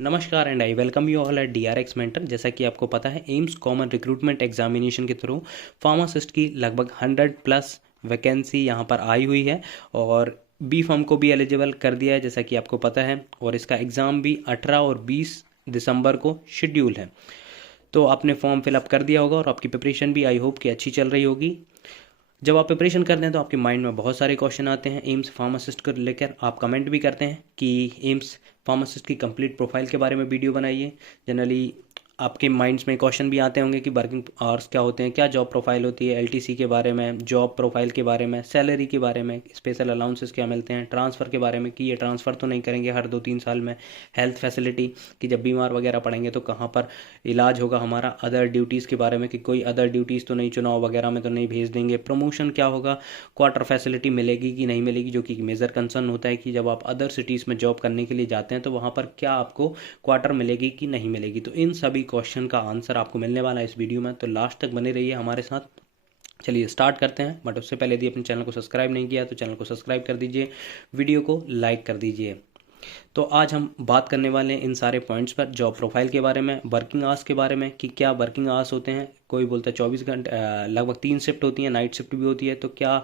नमस्कार and I welcome you all at DRX mentor. जैसा कि आपको पता है, एम्स कॉमन रिक्रूटमेंट एग्जामिनेशन के थ्रू फार्मासिस्ट की लगभग 100+ वैकेंसी यहाँ पर आई हुई है और बी फॉर्म को भी एलिजिबल कर दिया है, जैसा कि आपको पता है। और इसका एग्ज़ाम भी 18 और 20 दिसंबर को शेड्यूल है। तो आपने फॉर्म फिलअप कर दिया होगा और आपकी प्रिपरेशन भी आई होप कि अच्छी चल रही होगी। जब आप प्रिपरेशन करते हैं तो आपके माइंड में बहुत सारे क्वेश्चन आते हैं एम्स फार्मासिस्ट को लेकर। आप कमेंट भी करते हैं कि एम्स फार्मासिस्ट की कंप्लीट प्रोफाइल के बारे में वीडियो बनाइए। जनरली आपके माइंड्स में क्वेश्चन भी आते होंगे कि वर्किंग आवर्स क्या होते हैं, क्या जॉब प्रोफाइल होती है, LTC के बारे में, जॉब प्रोफाइल के बारे में, सैलरी के बारे में, स्पेशल अलाउंसेस क्या मिलते हैं, ट्रांसफ़र के बारे में कि ये ट्रांसफ़र तो नहीं करेंगे हर 2-3 साल में, हेल्थ फैसिलिटी कि जब बीमार वगैरह पड़ेंगे तो कहाँ पर इलाज होगा हमारा, अदर ड्यूटीज़ के बारे में कि कोई अदर ड्यूटीज़ तो नहीं, चुनाव वगैरह में तो नहीं भेज देंगे, प्रमोशन क्या होगा, क्वार्टर फैसिलिटी मिलेगी कि नहीं मिलेगी, जो कि मेजर कंसर्न होता है कि जब आप अदर सिटीज़ में जॉब करने के लिए जाते हैं तो वहाँ पर क्या आपको क्वार्टर मिलेगी कि नहीं मिलेगी। तो इन सभी क्वेश्चन का आंसर आपको मिलने वाला है इस वीडियो में, तो लास्ट तक बने रहिए हमारे साथ। चलिए स्टार्ट करते हैं, बट उससे पहले यदि अपने चैनल को सब्सक्राइब नहीं किया तो चैनल को सब्सक्राइब कर दीजिए, वीडियो को लाइक कर दीजिए। तो आज हम बात करने वाले हैं इन सारे पॉइंट्स पर, जॉब प्रोफाइल के बारे में, वर्किंग आवर्स के बारे में कि क्या वर्किंग आवर्स होते हैं। कोई बोलता है 24 घंटे, लगभग 3 शिफ्ट होती है, नाइट शिफ्ट भी होती है, तो क्या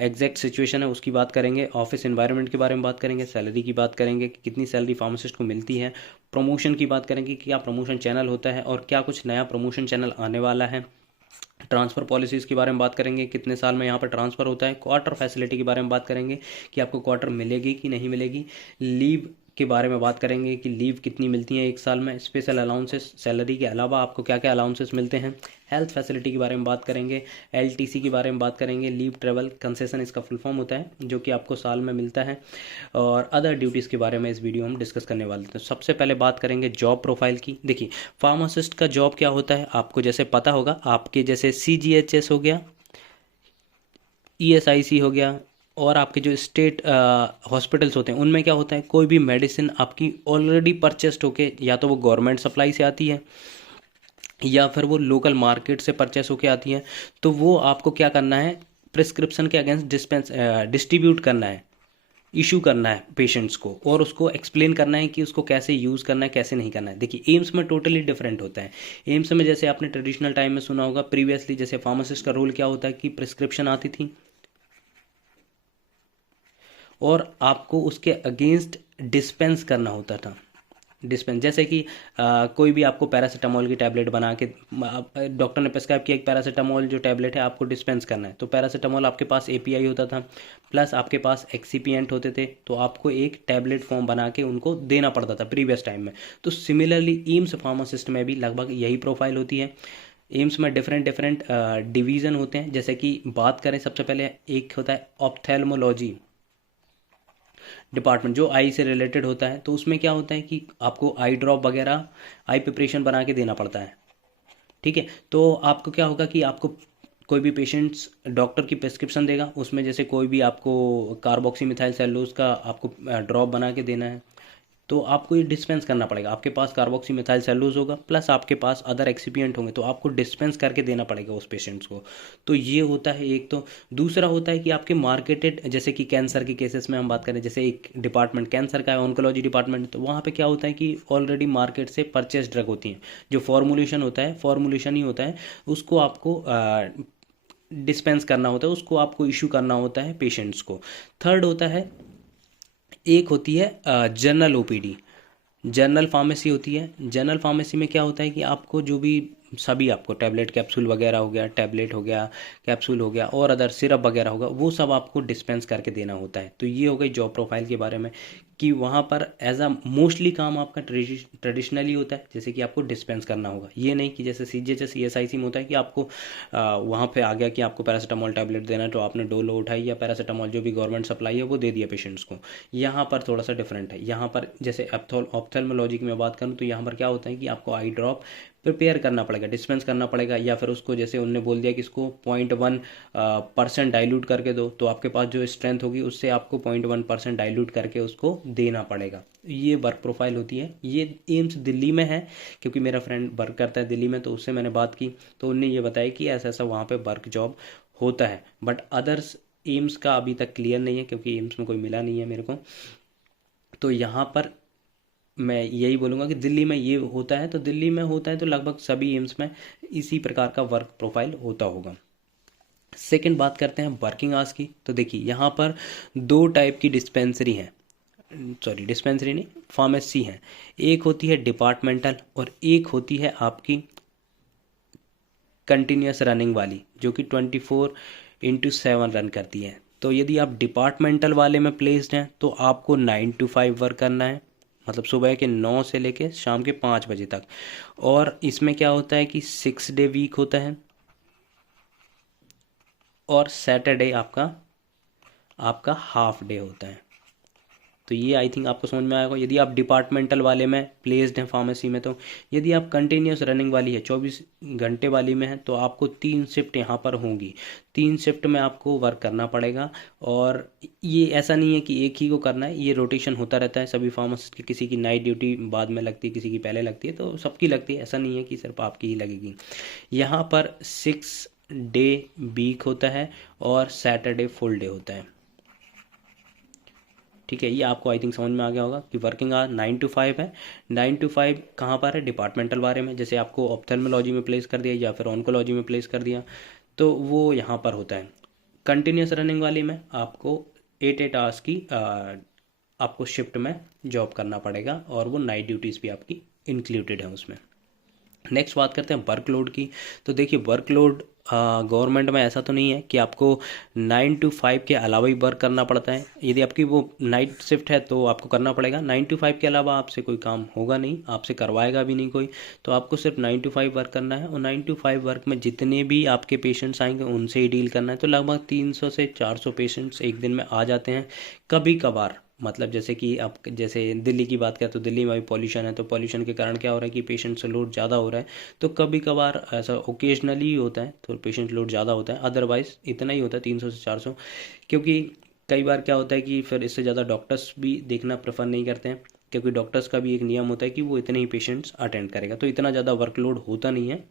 एग्जैक्ट सिचुएशन है उसकी बात करेंगे। ऑफिस एनवायरनमेंट के बारे में बात करेंगे, सैलरी की बात करेंगे कि कितनी सैलरी फार्मासिस्ट को मिलती है, प्रमोशन की बात करेंगे कि क्या प्रमोशन चैनल होता है और क्या कुछ नया प्रमोशन चैनल आने वाला है, ट्रांसफ़र पॉलिसीज़ के बारे में बात करेंगे, कितने साल में यहाँ पर ट्रांसफ़र होता है, क्वार्टर फैसिलिटी के बारे में बात करेंगे कि आपको क्वार्टर मिलेगी कि नहीं मिलेगी, लीव के बारे में बात करेंगे कि लीव कितनी मिलती है एक साल में, स्पेशल अलाउंसेस, सैलरी के अलावा आपको क्या क्या अलाउंसेस मिलते हैं, हेल्थ फैसिलिटी के बारे में बात करेंगे, LTC के बारे में बात करेंगे, लीव ट्रेवल कंसेशन इसका फुल फॉर्म होता है जो कि आपको साल में मिलता है, और अदर ड्यूटीज़ के बारे में इस वीडियो में हम डिस्कस करने वाले थे। तो सबसे पहले बात करेंगे जॉब प्रोफाइल की। देखिए, फार्मासिस्ट का जॉब क्या होता है आपको जैसे पता होगा, आपके जैसे CGHS हो गया, ESIC हो गया, और आपके जो स्टेट हॉस्पिटल्स होते हैं उनमें क्या होता है, कोई भी मेडिसिन आपकी ऑलरेडी परचेस्ड होके या तो वो गवर्नमेंट सप्लाई से आती है या फिर वो लोकल मार्केट से परचेस होके आती है, तो वो आपको क्या करना है, प्रिस्क्रिप्शन के अगेंस्ट डिस्ट्रीब्यूट करना है, इशू करना है पेशेंट्स को, और उसको एक्सप्लेन करना है कि उसको कैसे यूज़ करना है, कैसे नहीं करना है। देखिए, एम्स में टोटली डिफरेंट होता है। एम्स में जैसे आपने ट्रेडिशनल टाइम में सुना होगा प्रीवियसली, जैसे फार्मासिस्ट का रोल क्या होता है कि प्रिस्क्रिप्शन आती थी और आपको उसके अगेंस्ट डिस्पेंस करना होता था। डिस्पेंस जैसे कि कोई भी आपको पैरासीटामोल की टैबलेट बना के डॉक्टर ने प्रेस्क्राइब किया, एक पैरासीटामोल जो टैबलेट है आपको डिस्पेंस करना है, तो पैरासीटामोल आपके पास API होता था, प्लस आपके पास एक्सीपिएंट होते थे, तो आपको एक टैबलेट फॉर्म बना के उनको देना पड़ता था प्रीवियस टाइम में। तो सिमिलरली एम्स फार्मासिस्ट में भी लगभग यही प्रोफाइल होती है। एम्स में डिफरेंट डिफरेंट डिवीज़न होते हैं। जैसे कि बात करें, सबसे पहले एक होता है ऑप्थेल्मोलॉजी डिपार्टमेंट, जो आई से रिलेटेड होता है। तो उसमें क्या होता है कि आपको आई ड्रॉप वगैरह, आई प्रिपरेशन बना के देना पड़ता है। ठीक है, तो आपको क्या होगा कि आपको कोई भी पेशेंट्स डॉक्टर की प्रिस्क्रिप्शन देगा, उसमें जैसे कोई भी आपको कार्बोक्सीमिथाइल सेलुलोज का आपको ड्रॉप बना के देना है, तो आपको ये डिस्पेंस करना पड़ेगा। आपके पास कार्बोक्सीमिथाइल सेलुलोज होगा, प्लस आपके पास अदर एक्सिपिएंट होंगे, तो आपको डिस्पेंस करके देना पड़ेगा उस पेशेंट्स को। तो ये होता है एक। तो दूसरा होता है कि आपके मार्केटेड, जैसे कि कैंसर के केसेस में हम बात करें, जैसे एक डिपार्टमेंट कैंसर का है, ऑन्कोलॉजी डिपार्टमेंट, तो वहाँ पे क्या होता है कि ऑलरेडी मार्केट से परचेज ड्रग होती हैं, जो फॉर्मुलेशन होता है, फॉर्मुलेशन ही होता है, उसको आपको डिस्पेंस करना होता है, उसको आपको इशू करना होता है पेशेंट्स को। थर्ड होता है, एक होती है जनरल OPD, जनरल फार्मेसी होती है। जनरल फार्मेसी में क्या होता है कि आपको जो भी सभी आपको टैबलेट कैप्सूल वगैरह हो गया, टैबलेट हो गया, कैप्सूल हो गया, और अदर सिरप वगैरह होगा, वो सब आपको डिस्पेंस करके देना होता है। तो ये हो गई जॉब प्रोफाइल के बारे में कि वहाँ पर एज अ मोस्टली काम आपका ट्रेडिशनली होता है, जैसे कि आपको डिस्पेंस करना होगा। ये नहीं कि जैसे CGHS ESIC में होता है कि आपको वहाँ पे आ गया कि आपको पैरासीटामोल टैबलेट देना है, तो आपने डोलो उठाई या पैरासीटामोल जो भी गवर्नमेंट सप्लाई है वो दे दिया पेशेंट्स को। यहाँ पर थोड़ा सा डिफरेंट है। यहाँ पर जैसे ऑप्थेल्मोलॉजी की मैं बात करूँ तो यहाँ पर क्या होता है कि आपको आई ड्रॉप प्रिपेयर करना पड़ेगा, डिस्पेंस करना पड़ेगा, या फिर उसको जैसे उनने बोल दिया कि इसको 0.1% डाइल्यूट करके दो, तो आपके पास जो स्ट्रेंथ होगी उससे आपको 0.1% डाइल्यूट करके उसको देना पड़ेगा। ये वर्क प्रोफाइल होती है। ये एम्स दिल्ली में है, क्योंकि मेरा फ्रेंड वर्क करता है दिल्ली में, तो उससे मैंने बात की तो उनने ये बताया कि ऐसा ऐसा वहाँ पे वर्क जॉब होता है। बट अदर्स एम्स का अभी तक क्लियर नहीं है, क्योंकि एम्स में कोई मिला नहीं है मेरे को। तो यहाँ पर मैं यही बोलूँगा कि दिल्ली में ये होता है, तो दिल्ली में होता है तो लगभग सभी एम्स में इसी प्रकार का वर्क प्रोफाइल होता होगा। सेकंड बात करते हैं वर्किंग आवर्स की। तो देखिए यहाँ पर दो टाइप की डिस्पेंसरी हैं, सॉरी डिस्पेंसरी नहीं, फार्मेसी है। एक होती है डिपार्टमेंटल और एक होती है आपकी कंटिन्यूस रनिंग वाली, जो कि 24/7 रन करती है। तो यदि आप डिपार्टमेंटल वाले में प्लेस्ड हैं तो आपको 9 to 5 वर्क करना है, मतलब सुबह के 9 से लेके शाम के 5 बजे तक। और इसमें क्या होता है कि 6 day वीक होता है और सैटरडे आपका आपका हाफ डे होता है। तो ये आई थिंक आपको समझ में आएगा यदि आप डिपार्टमेंटल वाले में प्लेस्ड हैं फार्मेसी में। तो यदि आप कंटिन्यूस रनिंग वाली है 24 घंटे वाली में है तो आपको 3 शिफ्ट यहाँ पर होंगी, 3 शिफ्ट में आपको वर्क करना पड़ेगा। और ये ऐसा नहीं है कि एक ही को करना है, ये रोटेशन होता रहता है सभी फार्मासिस्ट की। किसी की नाइट ड्यूटी बाद में लगती है, किसी की पहले लगती है, तो सबकी लगती है, ऐसा नहीं है कि सिर्फ आपकी ही लगेगी। यहाँ पर 6 day वीक होता है और सैटरडे फुल डे होता है। ठीक है, ये आपको आई थिंक समझ में आ गया होगा कि वर्किंग आवर 9 to 5 है। 9 to 5 कहाँ पर है? डिपार्टमेंटल बारे में, जैसे आपको ऑप्थेल्मोलॉजी में प्लेस कर दिया या फिर ऑन्कोलॉजी में प्लेस कर दिया, तो वो यहाँ पर होता है। कंटिन्यूस रनिंग वाली में आपको 8 8 आवर्स की आपको शिफ्ट में जॉब करना पड़ेगा और वो नाइट ड्यूटीज़ भी आपकी इंक्लूडेड है उसमें। नेक्स्ट बात करते हैं वर्कलोड की। तो देखिए वर्कलोड गवर्नमेंट में ऐसा तो नहीं है कि आपको 9 to 5 के अलावा ही वर्क करना पड़ता है। यदि आपकी वो नाइट शिफ्ट है तो आपको करना पड़ेगा। 9 to 5 के अलावा आपसे कोई काम होगा नहीं, आपसे करवाएगा भी नहीं कोई। तो आपको सिर्फ 9 to 5 वर्क करना है और 9 to 5 वर्क में जितने भी आपके पेशेंट्स आएंगे उनसे ही डील करना है। तो लगभग 300 से 400 पेशेंट्स एक दिन में आ जाते हैं। कभी कभार, मतलब जैसे कि आप जैसे दिल्ली की बात करें तो दिल्ली में भी पॉल्यूशन है, तो पॉल्यूशन के कारण क्या हो रहा है कि पेशेंट से लोड ज़्यादा हो रहा है। तो कभी कभार ऐसा ओकेजनली ही होता है तो पेशेंट लोड ज़्यादा होता है, अदरवाइज़ इतना ही होता है 300 से 400। क्योंकि कई बार क्या होता है कि फिर इससे ज़्यादा डॉक्टर्स भी देखना प्रेफर नहीं करते हैं, क्योंकि डॉक्टर्स का भी एक नियम होता है कि वो इतने ही पेशेंट्स अटेंड करेगा, तो इतना ज़्यादा वर्कलोड होता नहीं है।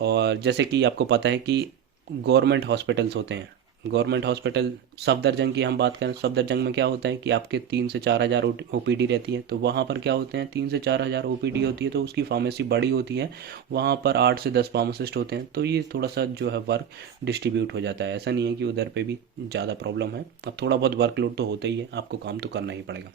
और जैसे कि आपको पता है कि गवर्नमेंट हॉस्पिटल्स होते हैं, गवर्नमेंट हॉस्पिटल सफदरजंग की हम बात करें, सफदरजंग में क्या होता है कि आपके 3 से 4 हज़ार OPD रहती है। तो वहाँ पर क्या होते हैं 3 से 4 हज़ार OPD होती है, तो उसकी फार्मेसी बड़ी होती है, वहाँ पर 8 से 10 फार्मासिस्ट होते हैं। तो ये थोड़ा सा जो है वर्क डिस्ट्रीब्यूट हो जाता है, ऐसा नहीं है कि उधर पे भी ज़्यादा प्रॉब्लम है। अब थोड़ा बहुत वर्कलोड तो होता ही है, आपको काम तो करना ही पड़ेगा।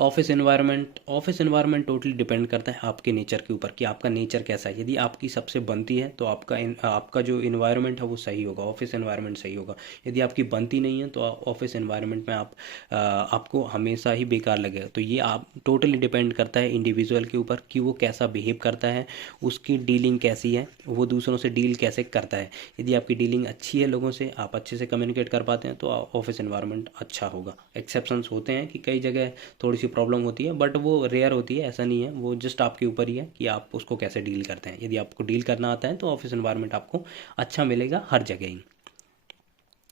ऑफिस एनवायरनमेंट टोटली डिपेंड करता है आपके नेचर के ऊपर कि आपका नेचर कैसा है। यदि आपकी सबसे बनती है तो आपका जो इन्वायरमेंट है वो सही होगा, ऑफिस एनवायरनमेंट सही होगा। यदि आपकी बनती नहीं है तो ऑफिस एनवायरनमेंट में आपको हमेशा ही बेकार लगेगा। तो ये आप टोटली डिपेंड करता है इंडिविजुअल के ऊपर कि वो कैसा बिहेव करता है, उसकी डीलिंग कैसी है, वो दूसरों से डील कैसे करता है। यदि आपकी डीलिंग अच्छी है, लोगों से आप अच्छे से कम्युनिकेट कर पाते हैं, तो ऑफिस एनवायरनमेंट अच्छा होगा। एक्सेप्शंस होते हैं कि कई जगह थोड़ी सी प्रॉब्लम होती है, बट वो रेयर होती है, ऐसा नहीं है। वो जस्ट आपके ऊपर ही है कि आप उसको कैसे डील करते हैं। यदि आपको डील करना आता है तो ऑफिस एनवायरनमेंट आपको अच्छा मिलेगा हर जगह ही।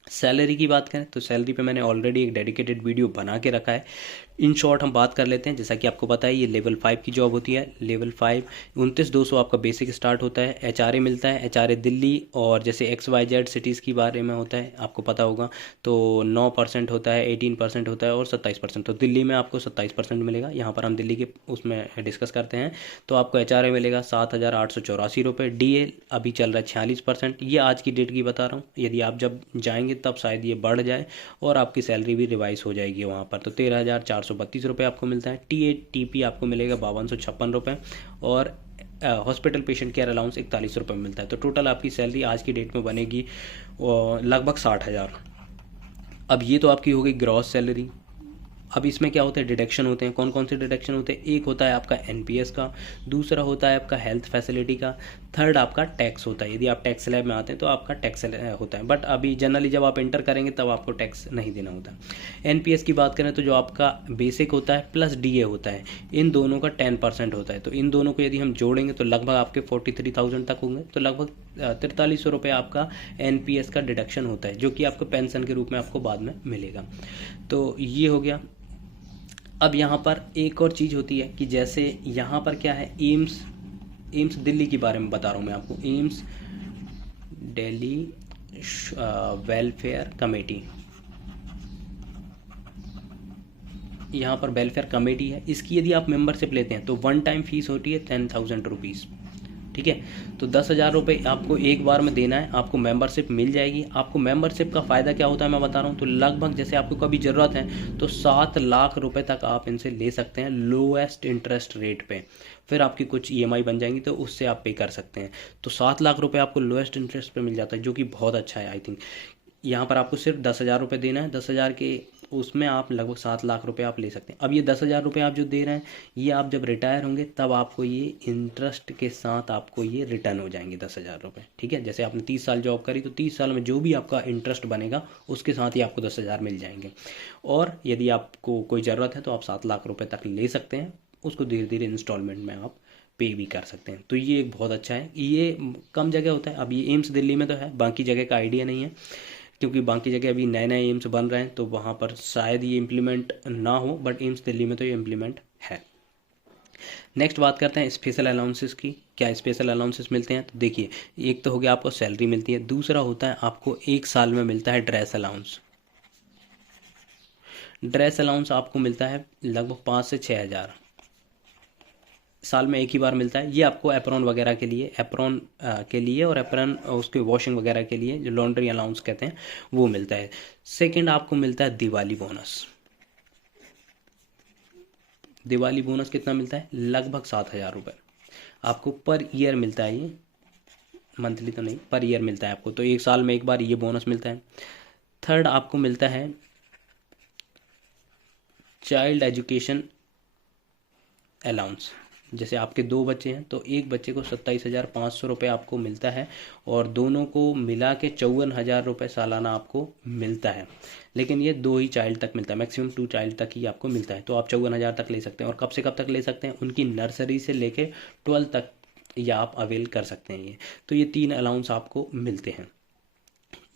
सैलरी की बात करें तो सैलरी पे मैंने ऑलरेडी एक डेडिकेटेड वीडियो बना के रखा है। इन शॉर्ट हम बात कर लेते हैं। जैसा कि आपको पता है ये लेवल 5 की जॉब होती है। लेवल 5 29,200 आपका बेसिक स्टार्ट होता है। HRA मिलता है, HRA दिल्ली और जैसे XYZ सिटीज़ के बारे में होता है, आपको पता होगा। तो 9% होता है, 18% होता है और 27%। तो दिल्ली में आपको 27% मिलेगा। यहाँ पर हम दिल्ली के उसमें डिस्कस करते हैं। तो आपको HRA मिलेगा 7,884 रुपये। DA अभी चल रहा है 46%। ये आज की डेट की बता रहा हूँ, यदि आप जब जाएंगे तब शायद ये बढ़ जाए और आपकी सैलरी भी रिवाइज हो जाएगी वहाँ पर। तो 13,432 रुपये आपको मिलता है। TATP आपको मिलेगा 5256 रुपये और हॉस्पिटल पेशेंट केयर अलाउंस 41 रुपये मिलता है। तो टोटल आपकी सैलरी आज की डेट में बनेगी लगभग 60,000। अब ये तो आपकी हो गई ग्रॉस सैलरी। अब इसमें क्या होता है, डिडक्शन होते हैं। कौन कौन से डिडक्शन होते हैं? एक होता है आपका NPS का, दूसरा होता है आपका हेल्थ फैसिलिटी का, थर्ड आपका टैक्स होता है। यदि आप टैक्स स्लैब में आते हैं तो आपका टैक्स होता है, बट अभी जनरली जब आप एंटर करेंगे तब आपको टैक्स नहीं देना होता। NPS की बात करें तो जो आपका बेसिक होता है प्लस DA होता है, इन दोनों का 10% होता है। तो इन दोनों को यदि हम जोड़ेंगे तो लगभग आपके 43,000 तक होंगे। तो लगभग 4300 रुपये आपका NPS का डिडक्शन होता है, जो कि आपको पेंशन के रूप में आपको बाद में मिलेगा। तो ये हो गया। अब यहाँ पर एक और चीज़ होती है कि जैसे यहाँ पर क्या है, एम्स दिल्ली के बारे में बता रहा हूँ मैं आपको। एम्स दिल्ली वेलफेयर कमेटी, यहाँ पर वेलफेयर कमेटी है, इसकी यदि आप मेंबरशिप लेते हैं तो 1 टाइम फीस होती है 10,000 रुपीज़। ठीक है, तो 10,000 रुपये आपको एक बार में देना है, आपको मेंबरशिप मिल जाएगी। आपको मेंबरशिप का फ़ायदा क्या होता है मैं बता रहा हूँ। तो लगभग जैसे आपको कभी ज़रूरत है तो 7 लाख रुपए तक आप इनसे ले सकते हैं लोएस्ट इंटरेस्ट रेट पे। फिर आपकी कुछ ईएमआई बन जाएंगी तो उससे आप पे कर सकते हैं। तो 7 लाख रुपए आपको लोएस्ट इंटरेस्ट पे मिल जाता है, जो कि बहुत अच्छा है। आई थिंक यहाँ पर आपको सिर्फ 10,000 रुपये देना है, 10,000 के उसमें आप लगभग 7 लाख रुपए आप ले सकते हैं। अब ये 10,000 रुपये आप जो दे रहे हैं, ये आप जब रिटायर होंगे तब आपको ये इंटरेस्ट के साथ आपको ये रिटर्न हो जाएंगे 10,000 रुपये। ठीक है, जैसे आपने 30 साल जॉब करी तो 30 साल में जो भी आपका इंटरेस्ट बनेगा उसके साथ ही आपको 10,000 मिल जाएंगे। और यदि आपको कोई ज़रूरत है तो आप 7 लाख रुपये तक ले सकते हैं, उसको धीरे धीरे इंस्टॉलमेंट में आप पे भी कर सकते हैं। तो ये एक बहुत अच्छा है। ये कम जगह होता है, अब ये एम्स दिल्ली में तो है, बाकी जगह का आइडिया नहीं है, क्योंकि बाकी जगह अभी नए नए एम्स बन रहे हैं तो वहाँ पर शायद ये इम्प्लीमेंट ना हो, बट एम्स दिल्ली में तो ये इम्प्लीमेंट है। नेक्स्ट बात करते हैं स्पेशल अलाउंसेस की। क्या स्पेशल अलाउंसेस मिलते हैं, तो देखिए एक तो हो गया आपको सैलरी मिलती है, दूसरा होता है आपको एक साल में मिलता है ड्रेस अलाउंस। ड्रेस अलाउंस आपको मिलता है लगभग 5 से 6 हज़ार, साल में एक ही बार मिलता है। ये आपको एप्रॉन वगैरह के लिए, एप्रॉन के लिए और एप्रॉन उसके वॉशिंग वगैरह के लिए जो लॉन्ड्री अलाउंस कहते हैं वो मिलता है। सेकंड आपको मिलता है दिवाली बोनस। दिवाली बोनस कितना मिलता है, लगभग 7,000 रुपये आपको पर ईयर मिलता है। ये मंथली तो नहीं, पर ईयर मिलता है आपको, तो एक साल में एक बार ये बोनस मिलता है। थर्ड आपको मिलता है चाइल्ड एजुकेशन अलाउंस। जैसे आपके 2 बच्चे हैं तो एक बच्चे को 27,500 रुपये आपको मिलता है, और दोनों को मिला के 54,000 रुपये सालाना आपको मिलता है। लेकिन ये 2 ही चाइल्ड तक मिलता है, मैक्सिमम 2 चाइल्ड तक ही आपको मिलता है। तो आप 54,000 तक ले सकते हैं। और कब से कब तक ले सकते हैं, उनकी नर्सरी से लेके 12 तक या आप अवेल कर सकते हैं ये। तो ये 3 अलाउंस आपको मिलते हैं।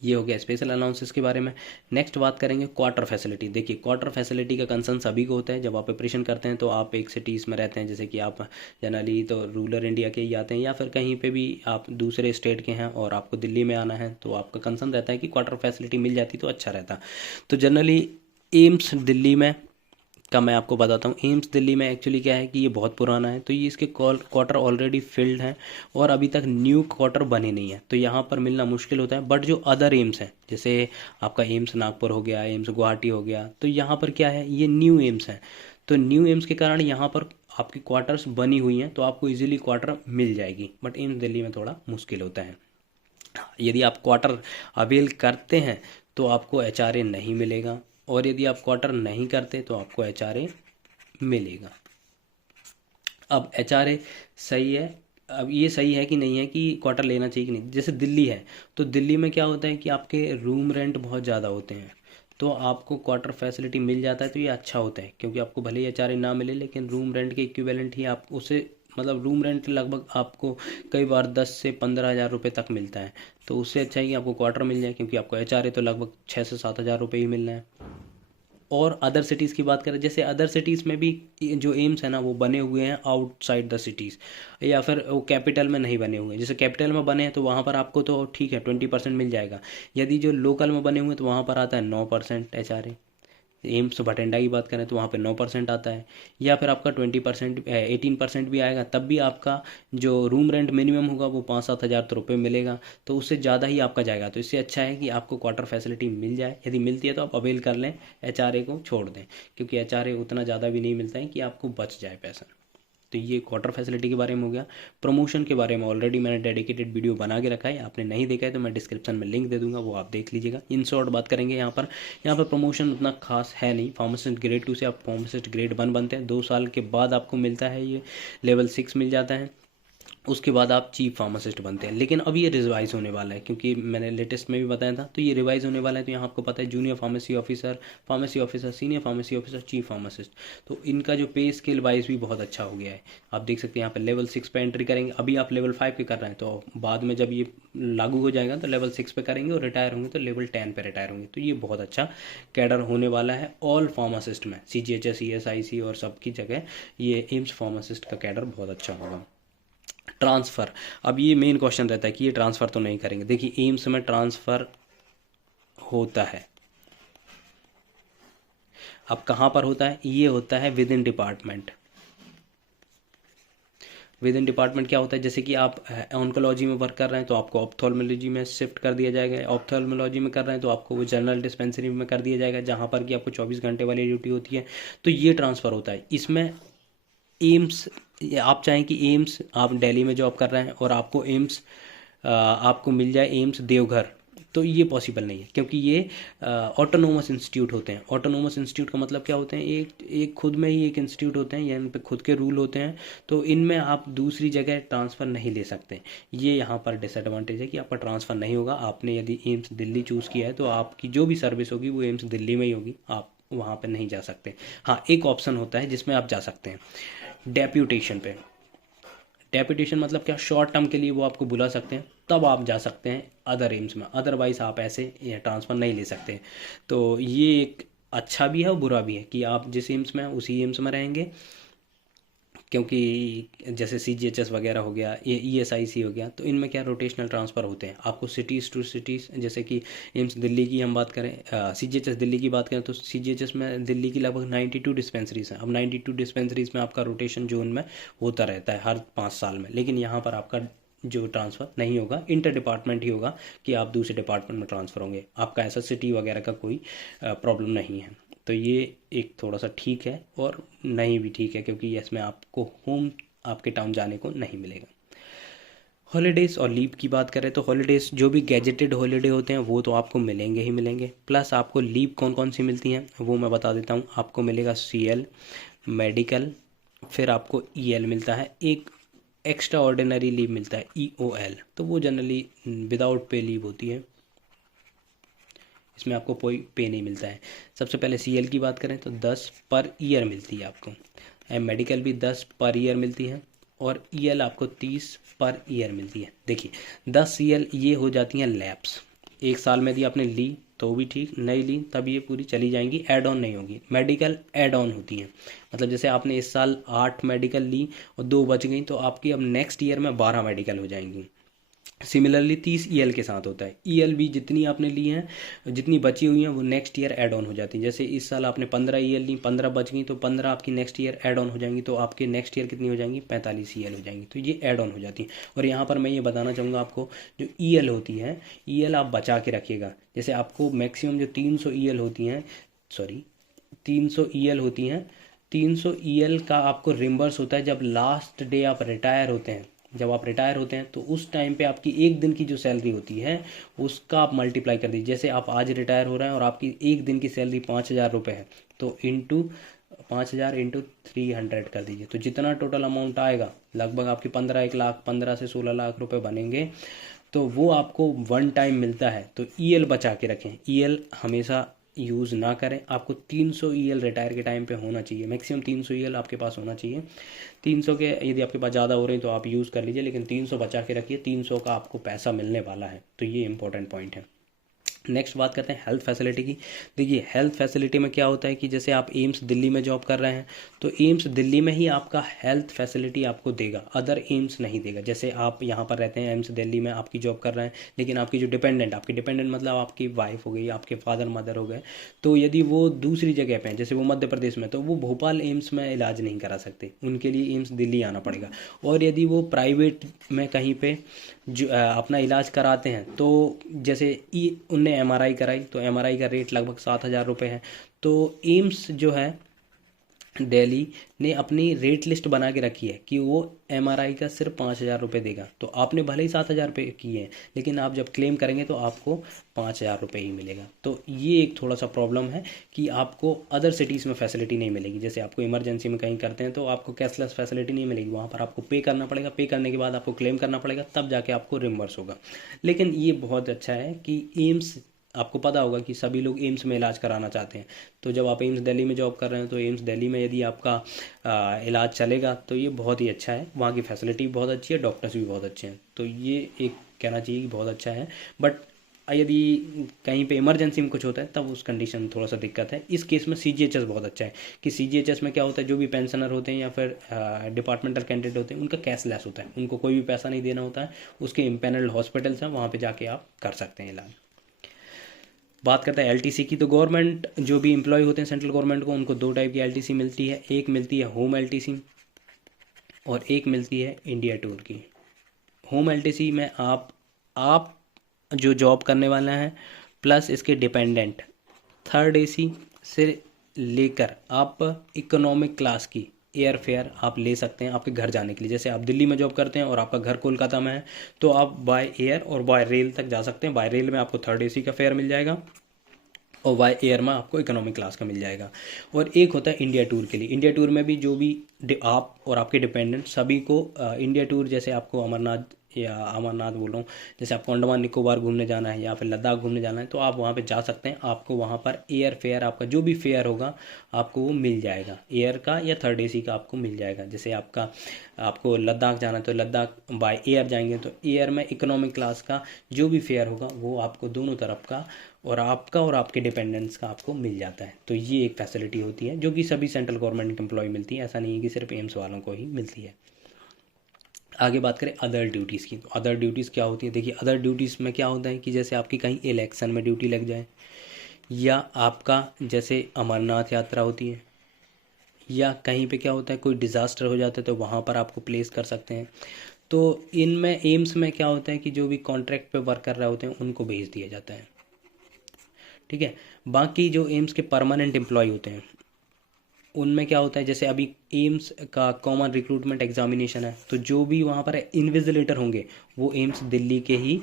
ये हो गया स्पेशल अलाउंसेस के बारे में। नेक्स्ट बात करेंगे क्वार्टर फैसिलिटी। देखिए क्वार्टर फैसिलिटी का कंसर्न सभी को होता है। जब आप प्रिपरेशन करते हैं तो आप एक सिटीज़ में रहते हैं, जैसे कि आप जनरली तो रूरल इंडिया के ही आते हैं, या फिर कहीं पे भी आप दूसरे स्टेट के हैं और आपको दिल्ली में आना है, तो आपका कंसर्न रहता है कि क्वार्टर फैसिलिटी मिल जाती तो अच्छा रहता। तो जनरली एम्स दिल्ली में का मैं आपको बताता हूँ। एम्स दिल्ली में एक्चुअली क्या है कि ये बहुत पुराना है, तो ये इसके क्वार्टर ऑलरेडी फिल्ड हैं और अभी तक न्यू क्वार्टर बने नहीं है, तो यहाँ पर मिलना मुश्किल होता है। बट जो अदर एम्स हैं, जैसे आपका एम्स नागपुर हो गया, एम्स गुवाहाटी हो गया, तो यहाँ पर क्या है, ये न्यू एम्स हैं। तो न्यू एम्स के कारण यहाँ पर आपकी क्वार्टर्स बनी हुई हैं, तो आपको ईजिली क्वार्टर मिल जाएगी। बट एम्स दिल्ली में थोड़ा मुश्किल होता है। यदि आप क्वार्टर अवेल करते हैं तो आपको एचआरए नहीं मिलेगा, और यदि आप क्वार्टर नहीं करते तो आपको एचआरए मिलेगा। अब एचआरए सही है, अब ये सही है कि नहीं है कि क्वार्टर लेना चाहिए कि नहीं। जैसे दिल्ली है, तो दिल्ली में क्या होता है कि आपके रूम रेंट बहुत ज़्यादा होते हैं, तो आपको क्वार्टर फैसिलिटी मिल जाता है, तो ये अच्छा होता है, क्योंकि आपको भले ही एचआरए ना मिले लेकिन रूम रेंट के इक्विवेलेंट ही आप उसे, मतलब रूम रेंट लगभग आपको कई बार 10 से 15,000 रुपये तक मिलता है। तो उससे अच्छा है कि आपको क्वार्टर मिल जाए, क्योंकि आपको एचआरए तो लगभग 6 से 7,000 रुपये ही मिलना है। और अदर सिटीज़ की बात करें, जैसे अदर सिटीज़ में भी जो एम्स है ना वो बने हुए हैं आउटसाइड द सिटीज़, या फिर वो कैपिटल में नहीं बने हुए हैं। जैसे कैपिटल में बने हैं तो वहाँ पर आपको तो ठीक है 20% मिल जाएगा। यदि जो लोकल में बने हुए हैं तो वहाँ पर आता है 9% एचआरए। एम्स भटिंडा की बात करें तो वहाँ पे 9% आता है, या फिर आपका 20% 18% भी आएगा, तब भी आपका जो रूम रेंट मिनिमम होगा वो 5-7 हज़ार तो रुपये मिलेगा, तो उससे ज़्यादा ही आपका जाएगा। तो इससे अच्छा है कि आपको क्वार्टर फैसिलिटी मिल जाए, यदि मिलती है तो आप अवेल कर लें, एचआरए को छोड़ दें, क्योंकि एचआरए उतना ज़्यादा भी नहीं मिलता है कि आपको बच जाए पैसा। तो ये क्वार्टर फैसिलिटी के बारे में हो गया। प्रमोशन के बारे में ऑलरेडी मैंने डेडिकेटेड वीडियो बना के रखा है, आपने नहीं देखा है तो मैं डिस्क्रिप्शन में लिंक दे दूंगा, वो आप देख लीजिएगा। इन शॉर्ट बात करेंगे यहाँ पर प्रमोशन उतना खास है नहीं। फार्मासिस्ट ग्रेड 2 से आप फार्मासिस्ट ग्रेड 1 बनते हैं, 2 साल के बाद आपको मिलता है ये लेवल 6 मिल जाता है, उसके बाद आप चीफ फार्मासिस्ट बनते हैं। लेकिन अब ये रिवाइज होने वाला है, क्योंकि मैंने लेटेस्ट में भी बताया था, तो ये रिवाइज होने वाला है। तो यहाँ आपको पता है junior pharmacy officer, senior pharmacy officer, chief pharmacist, तो इनका जो पे स्केल वाइज भी बहुत अच्छा हो गया है। आप देख सकते हैं यहाँ पर लेवल 6 पे एंट्री करेंगे, अभी आप लेवल 5 पे कर रहे हैं, तो बाद में जब ये लागू हो जाएगा तो लेवल 6 पे करेंगे, और रिटायर होंगे तो लेवल 10 पे रिटायर होंगे। तो ये बहुत अच्छा कैडर होने वाला है ऑल फार्मासिस्ट में, CGHS, ESIC और सबकी जगह ये एम्स फार्मासिस्ट का कैडर बहुत अच्छा होगा। ट्रांसफ़र, अब ये मेन क्वेश्चन रहता है कि ये ट्रांसफ़र तो नहीं करेंगे। देखिए एम्स में ट्रांसफ़र होता है, अब कहाँ पर होता है, ये होता है with in department. With in department क्या होता है, जैसे कि आप ऑन्कोलॉजी में वर्क कर रहे हैं तो आपको ऑप्थेल्मोलॉजी में शिफ्ट कर दिया जाएगा, ऑप्थेल्मोलॉजी में कर रहे हैं तो आपको वो जनरल डिस्पेंसरी में कर दिया जाएगा, जहाँ पर कि आपको 24 घंटे वाली ड्यूटी होती है। तो ये ट्रांसफ़र होता है इसमें। एम्स, आप चाहें कि एम्स आप दिल्ली में जॉब कर रहे हैं और आपको एम्स आपको मिल जाए एम्स देवघर, तो ये पॉसिबल नहीं है, क्योंकि ये ऑटोनोमस इंस्टीट्यूट होते हैं। ऑटोनोमस इंस्टीट्यूट का मतलब क्या होते हैं, एक एक खुद में ही एक इंस्टीट्यूट होते हैं या इन पे खुद के रूल होते हैं, तो इनमें आप दूसरी जगह ट्रांसफ़र नहीं ले सकते। ये यहाँ पर डिसएडवांटेज है कि आपका ट्रांसफ़र नहीं होगा। आपने यदि एम्स दिल्ली चूज़ किया है तो आपकी जो भी सर्विस होगी वो एम्स दिल्ली में ही होगी, आप वहाँ पर नहीं जा सकते। हाँ, एक ऑप्शन होता है जिसमें आप जा सकते हैं डेप्यूटेशन पे। डेप्यूटेशन मतलब क्या, शॉर्ट टर्म के लिए वो आपको बुला सकते हैं, तब आप जा सकते हैं अदर एम्स में, अदरवाइज आप ऐसे ट्रांसफ़र नहीं ले सकते। तो ये एक अच्छा भी है और बुरा भी है कि आप जिस एम्स में हैं उसी एम्स में रहेंगे, क्योंकि जैसे CGHS वगैरह हो गया, ये ESIC हो गया, तो इनमें क्या रोटेशनल ट्रांसफ़र होते हैं आपको सिटीज़ टू सिटीज़। जैसे कि एम्स दिल्ली की हम बात करें, CGHS दिल्ली की बात करें तो CGHS में दिल्ली की लगभग 92 डिस्पेंसरीज हैं। अब 92 डिस्पेंसरीज में आपका रोटेशन जोन में होता रहता है हर 5 साल में, लेकिन यहाँ पर आपका जो ट्रांसफ़र नहीं होगा, इंटर डिपार्टमेंट ही होगा कि आप दूसरे डिपार्टमेंट में ट्रांसफ़र होंगे, आपका ऐसा सिटी वगैरह का कोई प्रॉब्लम नहीं है। तो ये एक थोड़ा सा ठीक है और नहीं भी ठीक है, क्योंकि इसमें आपको होम आपके टाउन जाने को नहीं मिलेगा। हॉलीडेज़ और लीव की बात करें तो हॉलीडेज़ जो भी गैजेटेड हॉलीडे होते हैं वो तो आपको मिलेंगे ही मिलेंगे, प्लस आपको लीव कौन कौन सी मिलती हैं वो मैं बता देता हूँ। आपको मिलेगा CL, मेडिकल, फिर आपको EL मिलता है, एक एक्स्ट्रा ऑर्डिनरी लीव मिलता है EOL, तो वो जनरली विदाउट पे लीव होती है, इसमें आपको कोई पे नहीं मिलता है। सबसे पहले CL की बात करें तो 10 पर ईयर मिलती है आपको, मेडिकल भी 10 पर ईयर मिलती है, और EL आपको 30 पर ईयर मिलती है। देखिए 10 CL ये हो जाती हैं लैप्स, एक साल में यदि आपने ली तो भी ठीक, नहीं ली तब ये पूरी चली जाएंगी, ऐड ऑन नहीं होगी। मेडिकल ऐड ऑन होती हैं, मतलब जैसे आपने इस साल 8 मेडिकल ली और 2 बच गई, तो आपकी अब नेक्स्ट ईयर में 12 मेडिकल हो जाएंगी। सिमिलरली 30 EL के साथ होता है, EL भी जितनी आपने ली हैं, जितनी बची हुई हैं वो नेक्स्ट ईयर ऐड ऑन हो जाती है। जैसे इस साल आपने 15 EL ली, 15 बच गई, तो 15 आपकी नेक्स्ट ईयर ऐड ऑन हो जाएंगी, तो आपके नेक्स्ट ईयर कितनी हो जाएंगी, 45 EL हो जाएंगी, तो ये ऐड ऑन हो जाती है। और यहाँ पर मैं ये बताना चाहूँगा आपको, जो EL होती है, EL आप बचा के रखिएगा। जैसे आपको मैक्सिमम जो 300 EL होती हैं, सॉरी 300 EL होती हैं, 300 EL का आपको रिम्बर्स होता है जब लास्ट डे आप रिटायर होते हैं। जब आप रिटायर होते हैं तो उस टाइम पे आपकी एक दिन की जो सैलरी होती है उसका आप मल्टीप्लाई कर दीजिए। जैसे आप आज रिटायर हो रहे हैं और आपकी एक दिन की सैलरी 5,000 रुपये है, तो इंटू 5,000 इंटू 300 कर दीजिए, तो जितना टोटल अमाउंट आएगा लगभग आपकी 1 लाख 15 से 16 लाख रुपए बनेंगे, तो वो आपको वन टाइम मिलता है। तो EL बचा के रखें, EL हमेशा यूज़ ना करें। आपको 300 EL रिटायर के टाइम पे होना चाहिए, मैक्सिमम 300 EL आपके पास होना चाहिए। 300 के यदि आपके पास ज़्यादा हो रहे हैं तो आप यूज़ कर लीजिए, लेकिन 300 बचा के रखिए, 300 का आपको पैसा मिलने वाला है, तो ये इंपॉर्टेंट पॉइंट है। नेक्स्ट बात करते हैं हेल्थ फैसिलिटी की। देखिए हेल्थ फैसिलिटी में क्या होता है कि जैसे आप एम्स दिल्ली में जॉब कर रहे हैं तो एम्स दिल्ली में ही आपका हेल्थ फैसिलिटी आपको देगा, अदर एम्स नहीं देगा। जैसे आप यहाँ पर रहते हैं एम्स दिल्ली में, आपकी जॉब कर रहे हैं, लेकिन आपकी जो आपकी डिपेंडेंट मतलब आपकी वाइफ हो गई, आपके फादर मदर हो गए, तो यदि वो दूसरी जगह पे हैं, जैसे वो मध्य प्रदेश में, तो वो भोपाल एम्स में इलाज नहीं करा सकते, उनके लिए एम्स दिल्ली आना पड़ेगा। और यदि वो प्राइवेट में कहीं पे जो अपना इलाज कराते हैं, तो जैसे उनने MRI कराई तो MRI का रेट लगभग 7,000 रुपये है। तो एम्स जो है दिल्ली ने अपनी रेट लिस्ट बना के रखी है कि वो MRI का सिर्फ 5,000 रुपये देगा। तो आपने भले ही 7,000 रुपये किए हैं, लेकिन आप जब क्लेम करेंगे तो आपको 5,000 रुपये ही मिलेगा। तो ये एक थोड़ा सा प्रॉब्लम है कि आपको अदर सिटीज़ में फैसिलिटी नहीं मिलेगी। जैसे आपको इमरजेंसी में कहीं करते हैं तो आपको कैशलेस फैसिलिटी नहीं मिलेगी, वहाँ पर आपको पे करना पड़ेगा, पे करने के बाद आपको क्लेम करना पड़ेगा, तब जाके आपको रिम्बर्स होगा। लेकिन ये बहुत अच्छा है कि एम्स, आपको पता होगा कि सभी लोग एम्स में इलाज कराना चाहते हैं, तो जब आप एम्स दिल्ली में जॉब कर रहे हैं तो एम्स दिल्ली में यदि आपका इलाज चलेगा तो ये बहुत ही अच्छा है, वहाँ की फैसिलिटी बहुत अच्छी है, डॉक्टर्स भी बहुत अच्छे हैं, तो ये एक कहना चाहिए कि बहुत अच्छा है। बट यदि कहीं पे इमरजेंसी में कुछ होता है तब उस कंडीशन में थोड़ा सा दिक्कत है। इस केस में CGHS बहुत अच्छा है कि CGHS में क्या होता है, जो भी पेंशनर होते हैं या फिर डिपार्टमेंटल कैंडिडेट होते हैं उनका कैशलेस होता है, उनको कोई भी पैसा नहीं देना होता है, उसके इम्पैनल्ड हॉस्पिटल्स हैं, वहाँ पर जाके आप कर सकते हैं इलाज। बात करते हैं एलटीसी की, तो गवर्नमेंट जो भी एम्प्लॉय होते हैं सेंट्रल गवर्नमेंट को, उनको दो टाइप की एलटीसी मिलती है। एक मिलती है होम एलटीसी और एक मिलती है इंडिया टूर की। होम एलटीसी में आप जो जॉब करने वाला है प्लस इसके डिपेंडेंट थर्ड एसी से लेकर आप इकोनॉमिक क्लास की एयर फेयर आप ले सकते हैं आपके घर जाने के लिए। जैसे आप दिल्ली में जॉब करते हैं और आपका घर कोलकाता में है, तो आप बाय एयर और बाय रेल तक जा सकते हैं। बाय रेल में आपको थर्ड एसी का फेयर मिल जाएगा और बाय एयर में आपको इकोनॉमिक क्लास का मिल जाएगा। और एक होता है इंडिया टूर के लिए। इंडिया टूर में भी जो भी आप और आपके डिपेंडेंट सभी को इंडिया टूर, जैसे आपको अमरनाथ बोल रहा हूँ, जैसे आपको अंडमान निकोबार घूमने जाना है या फिर लद्दाख घूमने जाना है, तो आप वहाँ पे जा सकते हैं। आपको वहाँ पर एयर फेयर, आपका जो भी फेयर होगा आपको वो मिल जाएगा, एयर का या थर्ड एसी का आपको मिल जाएगा। जैसे आपको लद्दाख जाना है तो लद्दाख बाय एयर जाएंगे तो एयर में इकोनॉमिक क्लास का जो भी फेयर होगा वो आपको दोनों तरफ का और आपका और आपके डिपेंडेंट्स का आपको मिल जाता है। तो ये एक फैसिलिटी होती है जो कि सभी सेंट्रल गवर्नमेंट एम्प्लॉय मिलती है, ऐसा नहीं है कि सिर्फ एम्स वालों को ही मिलती है। आगे बात करें अदर ड्यूटीज़ की, तो अदर ड्यूटीज़ क्या होती है? देखिए, अदर ड्यूटीज़ में क्या होता है कि जैसे आपकी कहीं इलेक्शन में ड्यूटी लग जाए, या आपका जैसे अमरनाथ यात्रा होती है, या कहीं पे क्या होता है कोई डिज़ास्टर हो जाता है तो वहाँ पर आपको प्लेस कर सकते हैं। तो इनमें एम्स में क्या होता है कि जो भी कॉन्ट्रैक्ट पे वर्क कर रहे होते हैं उनको भेज दिया जाता है, ठीक है। बाकी जो एम्स के परमानेंट एम्प्लॉय होते हैं उनमें क्या होता है, जैसे अभी एम्स का कॉमन रिक्रूटमेंट एग्जामिनेशन है, तो जो भी वहाँ पर इन्विजिलेटर होंगे वो एम्स दिल्ली के ही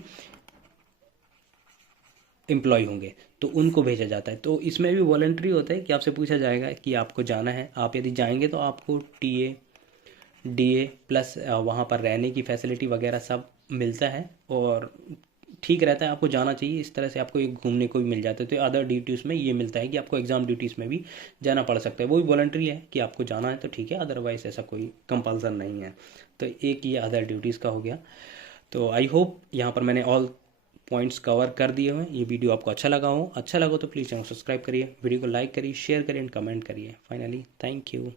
एम्प्लॉय होंगे, तो उनको भेजा जाता है। तो इसमें भी वॉलंटरी होता है कि आपसे पूछा जाएगा कि आपको जाना है। आप यदि जाएंगे तो आपको टीए डीए प्लस वहाँ पर रहने की फैसिलिटी वगैरह सब मिलता है और ठीक रहता है। आपको जाना चाहिए, इस तरह से आपको एक घूमने को भी मिल जाता है। तो अदर ड्यूटीज़ में ये मिलता है कि आपको एग्ज़ाम ड्यूटीज़ में भी जाना पड़ सकता है। वो भी वॉलंटरी है कि आपको जाना है तो ठीक है, अदरवाइज़ ऐसा कोई कंपल्सन नहीं है। तो एक ये अदर ड्यूटीज़ का हो गया। तो आई होप यहाँ पर मैंने ऑल पॉइंट्स कवर कर दिए हुए। ये वीडियो आपको अच्छा लगा तो प्लीज़ चैनल सब्सक्राइब करिए, वीडियो को लाइक करिए, शेयर करिए एंड कमेंट करिए। Finally thank you.